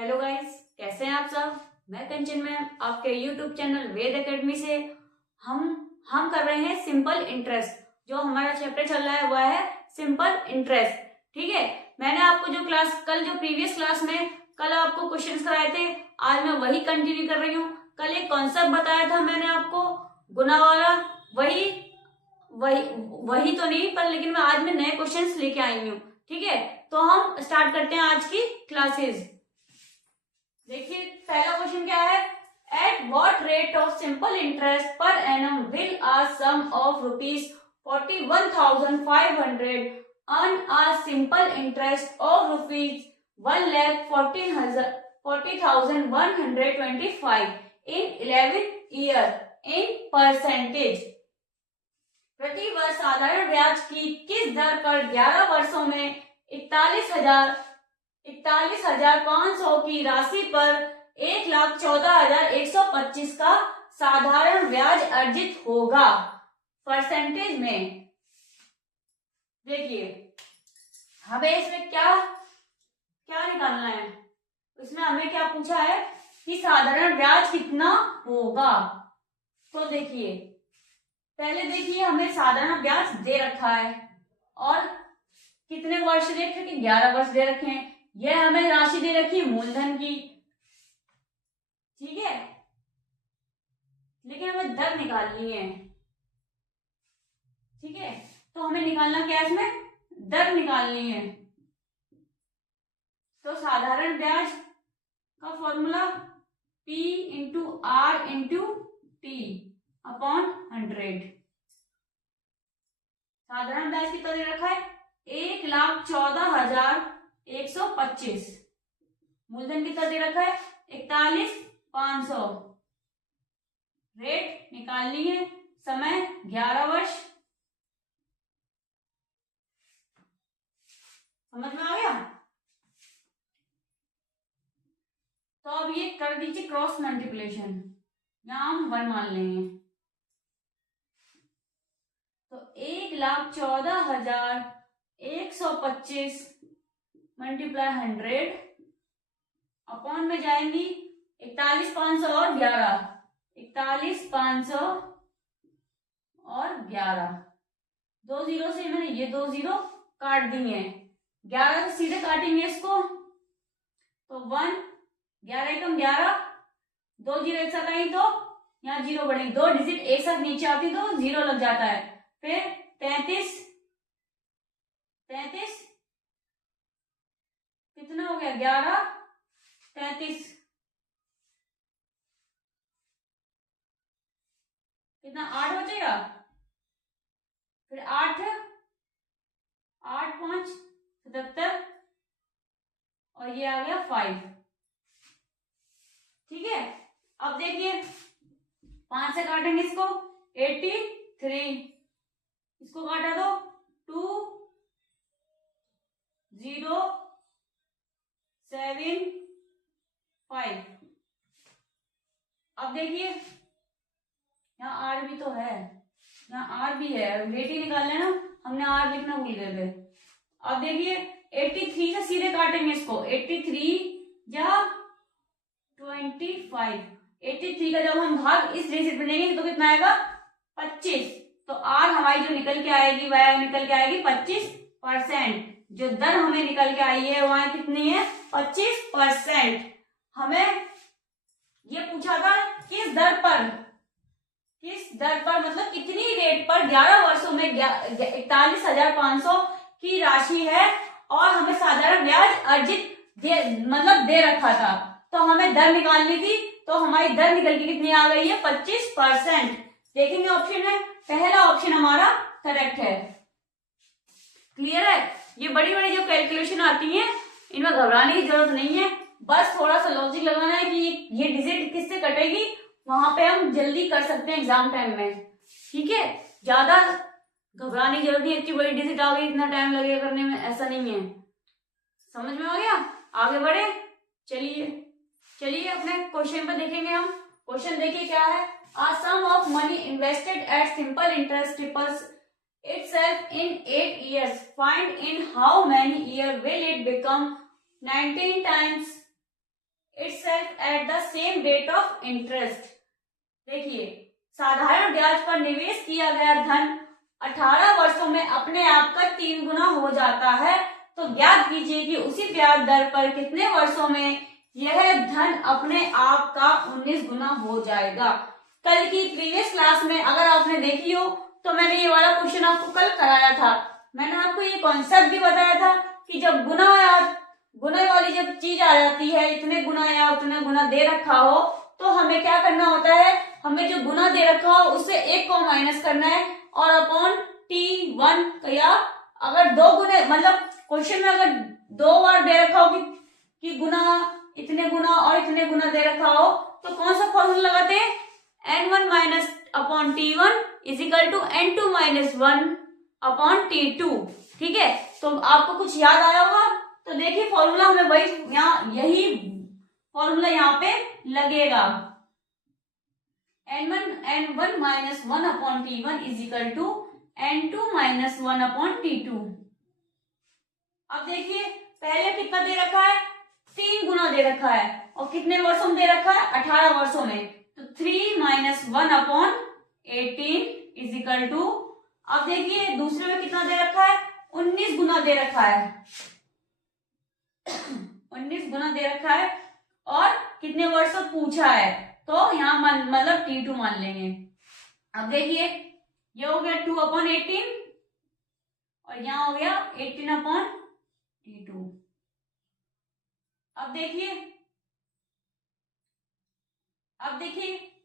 Hello guys, कैसे हैं आप सब। मैं कंचन मैम आपके यूट्यूब चैनल वेद एकेडमी से हम कर रहे हैं सिंपल इंटरेस्ट। जो हमारा चैप्टर चल रहा है वह है सिंपल इंटरेस्ट। ठीक है, मैंने आपको जो प्रीवियस क्लास में कल आपको क्वेश्चंस कराए थे, आज मैं वही कंटिन्यू कर रही हूँ। कल एक कॉन्सेप्ट बताया था मैंने आपको गुना वाला, वही वही वही तो नहीं पर लेकिन आज मैं नए क्वेश्चंस लेके आई हूँ। ठीक है, तो हम स्टार्ट करते हैं आज की क्लासेस। देखिए पहला क्वेश्चन क्या है, at what rate of simple interest per annum will a sum of ₹41,500 earn a simple interest of ₹1,40,125 in 11 year in percentage. प्रति वर्ष साधारण ब्याज की किस दर पर 11 वर्षों में 41,500 की राशि पर 1,14,125 का साधारण ब्याज अर्जित होगा। परसेंटेज में देखिए हमें इसमें क्या क्या निकालना है। इसमें हमें क्या पूछा है कि साधारण ब्याज कितना होगा। तो देखिए पहले देखिए हमें साधारण ब्याज दे रखा है और कितने वर्ष दे रखे कि 11 वर्ष दे रखे हैं। यह हमें राशि दे रखी है मूलधन की, ठीक है, लेकिन हमें दर निकालनी है। ठीक है, तो हमें निकालना क्या है, इसमें दर निकालनी है। तो साधारण ब्याज का formula P into R into T upon 100। साधारण ब्याज कितना दे रखा है 1,14,125। मूलधन कितना दे रखा है 41,500। रेट निकालनी है, समय 11 वर्ष। समझ में आ गया। तो अब ये कर दीजिए क्रॉस मल्टीप्लिकेशन, यहां हम 1 मान लेंगे। तो 1,14,125 मल्टीप्लाई 100 अपॉन में जाएंगी 41,500 और 11, 41,500 और 11। 2 जीरो से मैंने ये 2 जीरो काट दिए हैं, 11 से सीधे काटेंगे इसको तो 1, 11 एकम 11, 2 जीरो एक साथ आई तो यहाँ जीरो बढ़ेगी, 2 डिजिट एक साथ नीचे आती तो जीरो लग जाता है। फिर 33 कितना हो गया 11, 33 कितना 8 बचेगा। फिर 8 5 77 और ये आ गया 5। ठीक है, अब देखिए 5 से काटेंगे इसको 83, इसको काटा दो 2 0 7 5। अब देखिए यहाँ आर भी तो है, यहाँ आर भी है, रेट ही निकालना है ना, हमने आर लिखना भूल गए थे। अब देखिए 83 से सीधे काटेंगे इसको, 83 या 25, 83 का जब हम भाग इस डिजिट में लेंगे तो कितना आएगा 25। तो आर हमारी जो निकल के आएगी वह निकल के आएगी 25%। जो दर हमें निकल के आई है वह कितनी है 25%। हमें ये पूछा था किस दर पर मतलब कितनी रेट पर 11 वर्षों में 41,500 की राशि है और हमें साधारण ब्याज अर्जित दे रखा था। तो हमें दर निकालनी थी, तो हमारी दर निकल के कितनी आ गई है 25%। देखेंगे ऑप्शन में पहला ऑप्शन हमारा करेक्ट है। क्लियर है। ये बड़ी बड़ी जो कैलकुलेशन आती है इनमें घबराने की जरूरत नहीं है, बस थोड़ा सा लॉजिक लगाना है कि ये डिजिट किससे कटेगी, वहां पे हम जल्दी कर सकते हैं एग्जाम टाइम में। ठीक है, ज्यादा घबराने की जरूरत नहीं, इतनी बड़ी डिजिट आ गई इतना टाइम लगेगा करने में, ऐसा नहीं है। समझ में आ गया। आगे बढ़े, चलिए अपने क्वेश्चन पर देखेंगे हम। क्वेश्चन देखिए क्या है, a sum of money invested at simple interest triples itself in 8 years. Find in how many years will it become 19 times at the same rate of interest. देखिए, साधारण ब्याज पर निवेश किया गया धन 18 वर्षों में अपने आप का 3 गुना हो जाता है। तो ज्ञात कीजिए कि उसी ब्याज दर पर कितने वर्षों में यह धन अपने आप का 19 गुना हो जाएगा। कल की प्रीवियस क्लास में अगर आपने देखी हो तो मैंने ये वाला क्वेश्चन आपको कल कराया था। मैंने आपको ये कॉन्सेप्ट भी बताया था कि जब गुना वाली जब चीज आ जाती है, इतने गुना या उतने गुना दे रखा हो, तो हमें क्या करना होता है, हमें जो गुना दे रखा हो उससे 1 को माइनस करना है और अपॉन T1, या अगर 2 गुने, मतलब क्वेश्चन में अगर 2 बार दे रखा हो कि गुना, इतने गुना और इतने गुना दे रखा हो, तो कौन सा फॉर्मूला लगाते हैं, N1 minus upon T1 is equal to N2 minus 1 upon T2। ठीक है, तो आपको कुछ याद आया होगा। तो देखिए फॉर्मूला हमें वही यही फॉर्मूला यहाँ पे लगेगा, N1 minus 1 upon T1 is equal to N2 minus 1 upon T2। अब देखिए पहले कितना दे रखा है, 3 गुना दे रखा है, और कितने वर्षों में दे रखा है, 18 वर्षों में। तो 3 minus 1 upon 18 is equal to, अब देखिए दूसरे में कितना दे रखा है, 19 गुना दे रखा है 19 गुना दे रखा है, और कितने वर्ष पूछा है, तो यहाँ मतलब T2 मान लेंगे। अब देखिए ये हो गया 2 अपॉन 18 और यहाँ हो गया 18 अपॉन T2। अब देखिए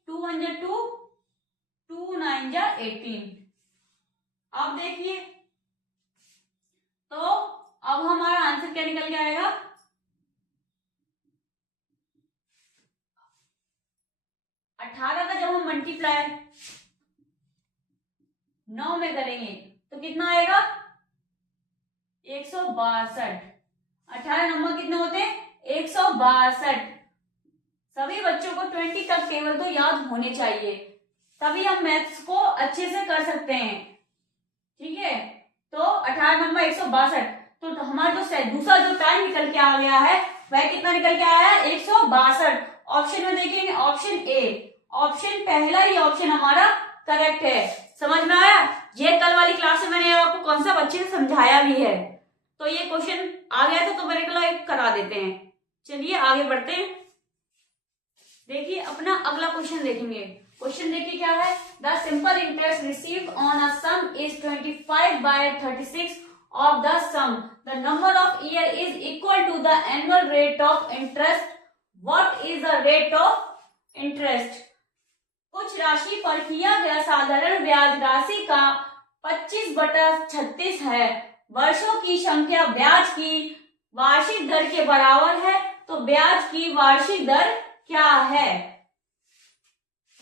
2 1 जा 2, 2 9 जा 18। अब देखिए तो अब हमारा आंसर क्या निकल के आएगा, 18 का जब हम मल्टीप्लाई 9 में करेंगे तो कितना आएगा, 162। 18 नंबर कितने होते हैं, 162। सभी बच्चों को 20 तक केवल तो याद होने चाहिए, तभी हम मैथ्स को अच्छे से कर सकते हैं। ठीक है, तो 18 नंबर 162, तो हमारा जो दूसरा जो टाइम निकल के आ गया है वह कितना निकल के आया है, 162। ऑप्शन में देखेंगे ऑप्शन ए, ऑप्शन पहला ही ऑप्शन हमारा करेक्ट है। समझ में आया, ये कल वाली क्लास में मैंने आपको कॉन्सेप्ट अच्छे से समझाया भी है, तो ये क्वेश्चन आ गया था तो मेरे को एक करा देते हैं। चलिए आगे बढ़ते हैं। देखिए अपना अगला क्वेश्चन देखेंगे। क्वेश्चन देखिए क्या है, the simple interest received on a some is 25/36 of the sum. The number of year is equal to the annual rate of interest. What is the rate of interest? कुछ राशि पर किया गया साधारण ब्याज राशि का 25/36 है। वर्षों की संख्या ब्याज की वार्षिक दर के बराबर है, तो ब्याज की वार्षिक दर क्या है।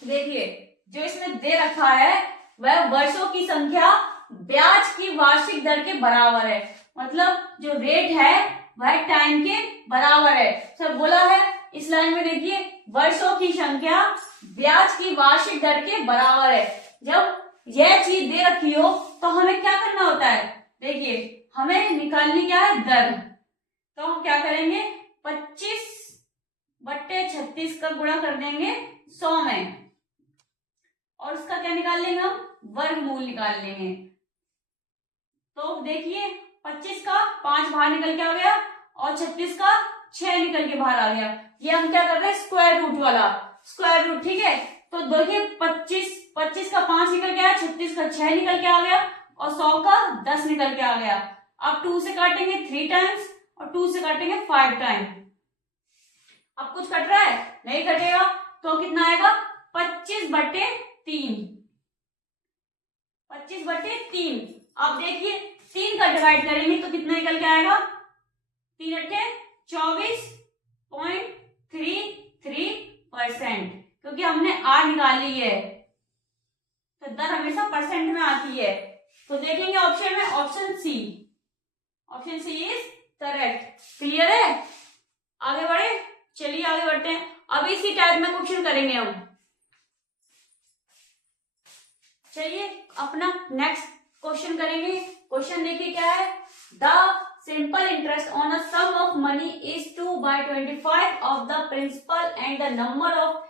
देखिए जो इसमें दे रखा है वह वर्षों की संख्या ब्याज की वार्षिक दर के बराबर है, मतलब जो रेट है वह टाइम के बराबर है। सर बोला है इस लाइन में, देखिए वर्षों की संख्या ब्याज की वार्षिक दर के बराबर है। जब यह चीज दे रखी हो तो हमें क्या करना होता है, देखिए हमें निकालनी क्या है, दर। तो हम क्या करेंगे, 25/36 का गुणा कर देंगे 100 में, और उसका क्या निकाल लेंगे हम, वर्गमूल निकाल लेंगे। तो देखिए 25 का 5 बाहर निकल के आ गया और 36 का 6 निकल के बाहर आ गया। ये हम क्या कर रहे हैं, स्क्वायर रूट वाला, स्क्वायर रूट। ठीक है, तो देखिए 25 का 5 निकल के आया, 36 का 6 निकल के आ गया और 100 का 10 निकल के आ गया। अब 2 से काटेंगे 3 टाइम्स और 2 से काटेंगे 5 टाइम। अब कुछ कट रहा है, नहीं कटेगा, तो कितना आएगा, 25/3। 25/3। अब देखिए 3 का डिवाइड करेंगे तो कितना निकल के आएगा, 3 × 24.33%, क्योंकि हमने आर निकाली है तो दर हमेशा परसेंट में आती है। तो देखेंगे ऑप्शन में, option c is correct. Clear है, आगे बढ़े, चलिए आगे बढ़ते हैं। अब इसी टाइप में क्वेश्चन करेंगे हम। चलिए अपना नेक्स्ट क्वेश्चन करेंगे। क्वेश्चन देखिए क्या है, the simple interest on a sum of money is 2/25 of the principal and the number of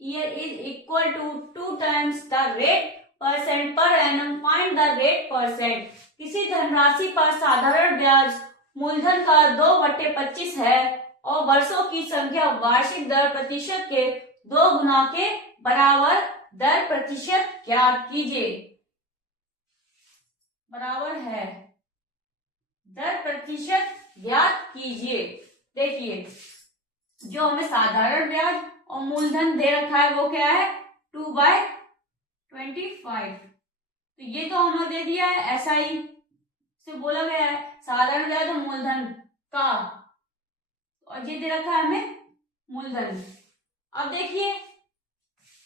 year is equal to 2 times the rate % per annum. Find the rate %. किसी धनराशि पर साधारण ब्याज मूलधन का 2/25 है और वर्षों की संख्या वार्षिक दर प्रतिशत के 2 गुना के बराबर दर प्रतिशत ज्ञात कीजिए। बराबर है दर प्रतिशत ज्ञात कीजिए। देखिए जो हमें साधारण ब्याज और मूलधन दे रखा है वो क्या है 2/25। तो ये तो हमें दे दिया है SI से बोला गया है साधारण ब्याज और मूलधन का, और ये दे रखा है हमें मूलधन। अब देखिए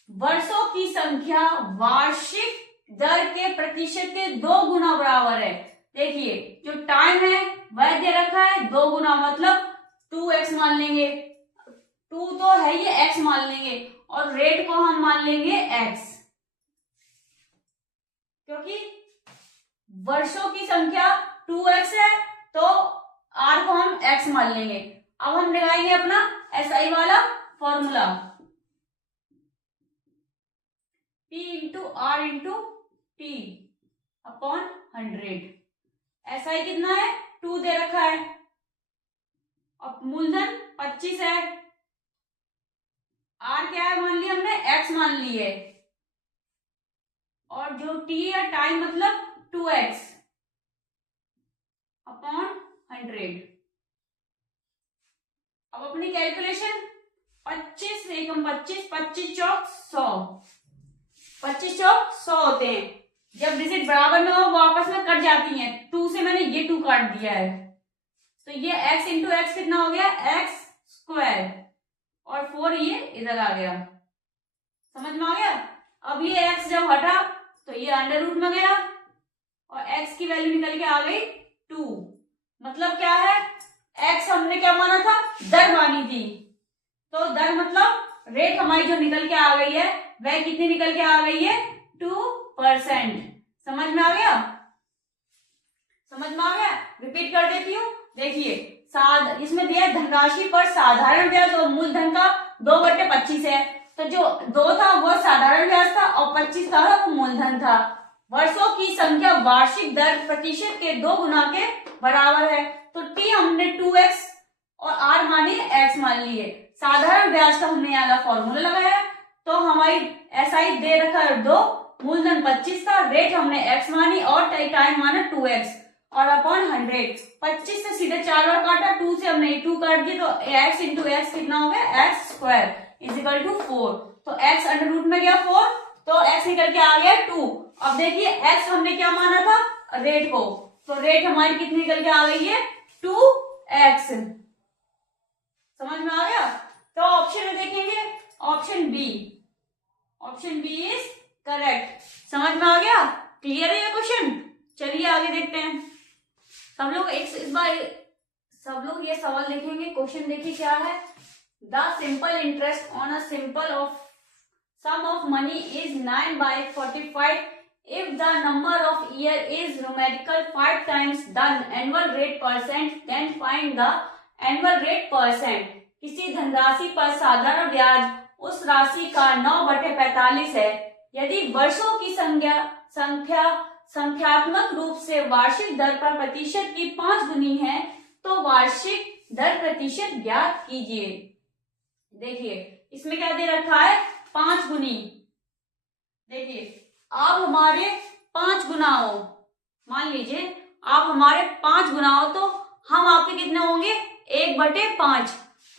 वर्षों की संख्या वार्षिक दर के प्रतिशत के 2 गुना बराबर है। देखिए जो टाइम है वह दे रखा है 2 गुना, मतलब 2x मान लेंगे, 2 तो है ये x मान लेंगे और रेट को हम मान लेंगे x, क्योंकि वर्षों की संख्या 2x है तो r को हम x मान लेंगे। अब हम लगाएंगे अपना SI वाला formula P into R into T upon 100। SI कितना है 2 दे रखा है और मूलधन 25 है, R क्या है मान लिया हमने x मान ली है, और जो T है टाइम मतलब 2x अपॉन 100। अब अपनी कैलकुलेशन 25 एकम 25, 25 चौक 100, 25 चौक 100 होते हैं। जब डिजिट बराबर में हो वो आपस में कट जाती हैं, 2 से मैंने ये 2 काट दिया है, तो ये x इंटू एक्स कितना हो गया x स्क्वायर, और 4 ये इधर आ गया। समझ में आ गया। अब ये x जब हटा तो ये अंडर रूट में गया और x की वैल्यू निकल के आ गई 2। मतलब क्या है x हमने क्या माना था दर मानी थी, तो दर मतलब रेट हमारी जो निकल के आ गई है वह कितनी निकल के आ गई है 2%। समझ में आ गया, समझ में आ गया। रिपीट कर देती हूँ। देखिए इसमें दिया धनराशि पर साधारण ब्याज और मूलधन का 2/25 है, तो जो 2 था वो साधारण ब्याज था और 25 था वो मूलधन था। वर्षों की संख्या वार्षिक दर प्रतिशत के 2 गुना के बराबर है, तो T हमने 2x और R माने x मान लिए। साधारण ब्याज का हमने यहाँ फॉर्मूला लगाया, तो हमारी SI दे रखा है 2, मूलधन 25 था, रेट हमने x मानी और टाइम माना 2x और अपॉन 100। 25 से सीधे 4 बार काटा, 2 से हमने 2 काट दिया, तो x इंटू एक्स कितना हो गया x square is equal to 4। तो x अंडर रूट में गया 4, तो x निकल के आ गया 2। अब देखिए x हमने क्या माना था रेट को, तो रेट हमारी कितनी निकल के आ गई है 2x। समझ में आ गया। तो ऑप्शन में देखेंगे option b, option b is correct. समझ में आ गया, क्लियर है ये क्वेश्चन। चलिए आगे देखते हैं। सब लोग इस बार सब लोग ये सवाल देखेंगे। क्वेश्चन देखिए क्या है। The simple interest on a simple of sum of money is 9/45 if the number of year is numerical 5 times the annual rate %, then find the annual rate %। किसी धनराशि पर साधारण ब्याज उस राशि का 9/45 है। यदि वर्षों की संख्यात्मक रूप से वार्षिक दर पर प्रतिशत की 5 गुनी है तो वार्षिक दर प्रतिशत ज्ञात कीजिए। देखिए इसमें क्या दे रखा है 5 गुनी। देखिए आप हमारे 5 गुना हो, मान लीजिए आप हमारे 5 गुना हो तो हम आपके कितने होंगे 1/5।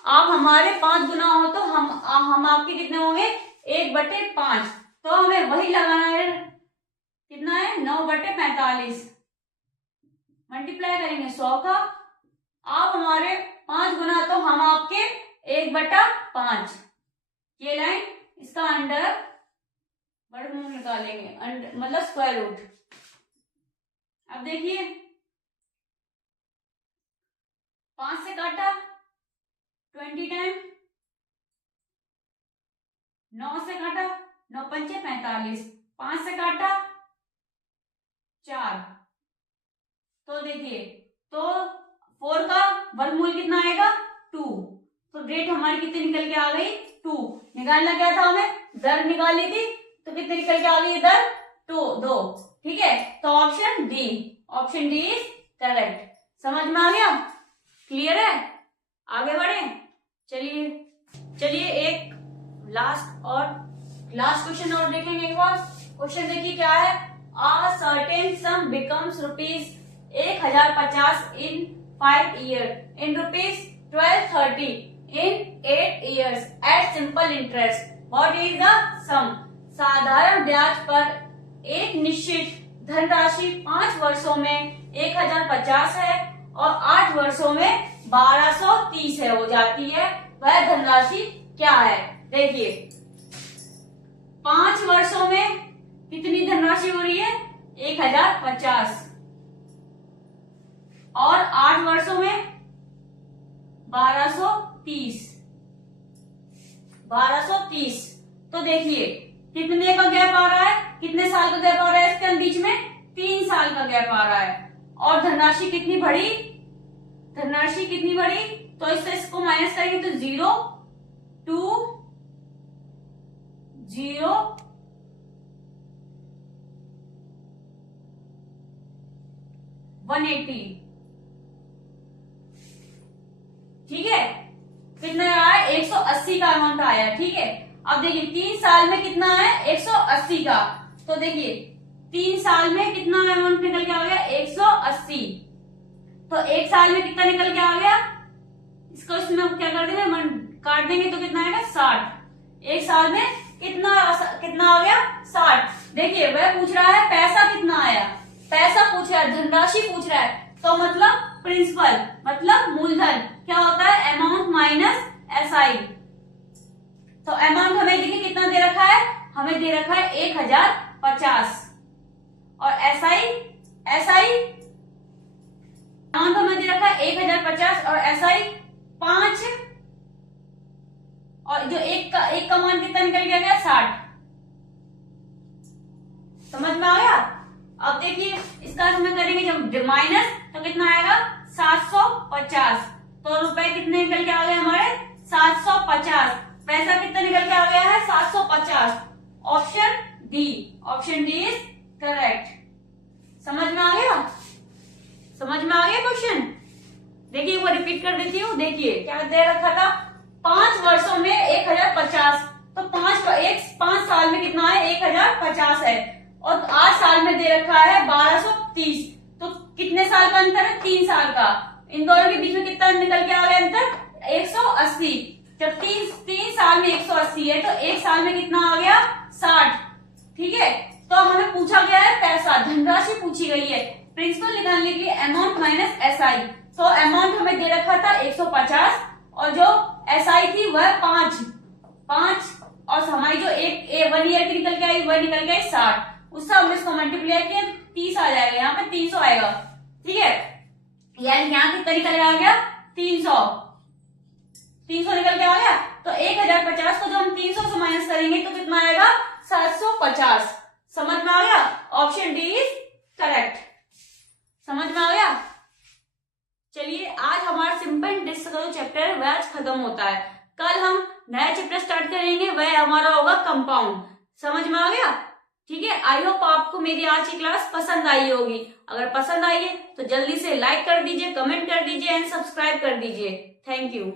आप हमारे 5 गुना हो तो हम आपके कितने होंगे 1/5। तो हमें वही लगाना है, कितना है 9/45। मल्टीप्लाई करेंगे 100 का। आप हमारे 5 गुना तो हम आपके 1/5। ये लाइन इसका अंडर वर्गमूल निकालेंगे, मतलब स्क्वायर रूट। अब देखिए 5 से काटा 20 टाइम, 9 से काटा 9 पंचे 45, 5 से काटा 4। तो देखिए तो 4 का वर्गमूल कितना आएगा 2। तो रेट हमारी कितनी निकल के आ गई 2। निकालना क्या था हमें, दर निकालनी थी, तो कितनी निकल के आ गई दर 2। ठीक है, तो ऑप्शन डी इज करेक्ट। समझ में आ गया, क्लियर है, आगे बढ़े। चलिए एक लास्ट क्वेश्चन और देखेंगे एक बार। क्वेश्चन देखिए क्या है, a certain sum becomes rupees 1050 in 5 years, in rupees 1230 in 8 years at simple interest. What is the sum? साधारण ब्याज पर एक निश्चित धनराशि 5 वर्षों में 1050 है और 8 वर्षों में 1230 है हो जाती है, वह धनराशि क्या है। देखिए 5 वर्षों में कितनी धनराशि हो रही है 1050 और 8 वर्षों में 1230। तो देखिए कितने का गैप आ रहा है, कितने साल का गैप आ रहा है इसके बीच में, 3 साल का गैप आ रहा है। और धनराशि कितनी बढ़ी, तो इससे इसको माइनस करेंगे तो 0 2 0 180। ठीक है, कितना आया 180 का अमाउंट आया। ठीक है, अब देखिए 3 साल में कितना है 180 का, तो देखिए 3 साल में कितना अमाउंट निकल के आ गया 180। तो 1 साल में कितना निकल के आ गया, इसको इसमें क्या कर देंगे काट देंगे तो कितना आएगा 60। 1 साल में कितना आ गया 60। देखिए वह पूछ रहा है पैसा कितना आया, पैसा पूछ रहा है, धनराशि पूछ रहा है, तो मतलब प्रिंसिपल मतलब मूलधन क्या होता है अमाउंट माइनस SI। तो अमाउंट हमें देखिए कितना दे रखा है, हमें दे रखा है 1050 और SI अमाउंट हमें दे रखा है 1050 और SI 5 और जो एक का मान कितना निकल गया 60। समझ में आ गया। अब देखिए इसका हमें करेंगे जब माइनस तो कितना आएगा 750। तो रुपए कितने निकल के आ गए हमारे 750। पैसा कितना निकल के आ गया है 750। Option D is correct. समझ में आ गया क्वेश्चन। देखिए वो रिपीट कर देती हूँ। देखिए क्या दे रखा था 5 वर्षों में 1050, तो 5 साल में कितना है 1050 है और 8 साल में दे रखा है 1230। तो कितने साल का अंतर है 3 साल का। इन दोनों के बीच में कितना निकल के आ गया अंतर 180। जब 3 साल में 180 है तो 1 साल में कितना आ गया 60। ठीक है, तो हमें पूछा गया है पैसा, धनराशि पूछी गई है। प्रिंसिपल निकालने के लिए अमाउंट माइनस SI। तो अमाउंट हमें दे रखा था 150 और जो SI थी वह 5 और हमारी जो 1 ईयर की निकल के आई वह निकल के आई 60। उससे हमने इसको मल्टीप्लाई किया 30 आ जाएगा, यहाँ पे 300 आएगा। ठीक है, यानी यहाँ कितना निकल आ गया 300 निकल के आ गया। तो 1050 को जो हम 300 से माइनस करेंगे तो कितना आएगा 750। समझ में आ गया, ऑप्शन डी इज करेक्ट। समझ में आ गया। चलिए आज हमारा सिंपल इंटरेस्ट का जो चैप्टर है वह आज खत्म होता है। कल हम नया चैप्टर स्टार्ट करेंगे, वह हमारा होगा कंपाउंड। समझ में आ गया। ठीक है, आई होप आपको मेरी आज की क्लास पसंद आई होगी। अगर पसंद आई है तो जल्दी से लाइक कर दीजिए, कमेंट कर दीजिए एंड सब्सक्राइब कर दीजिए। Thank you.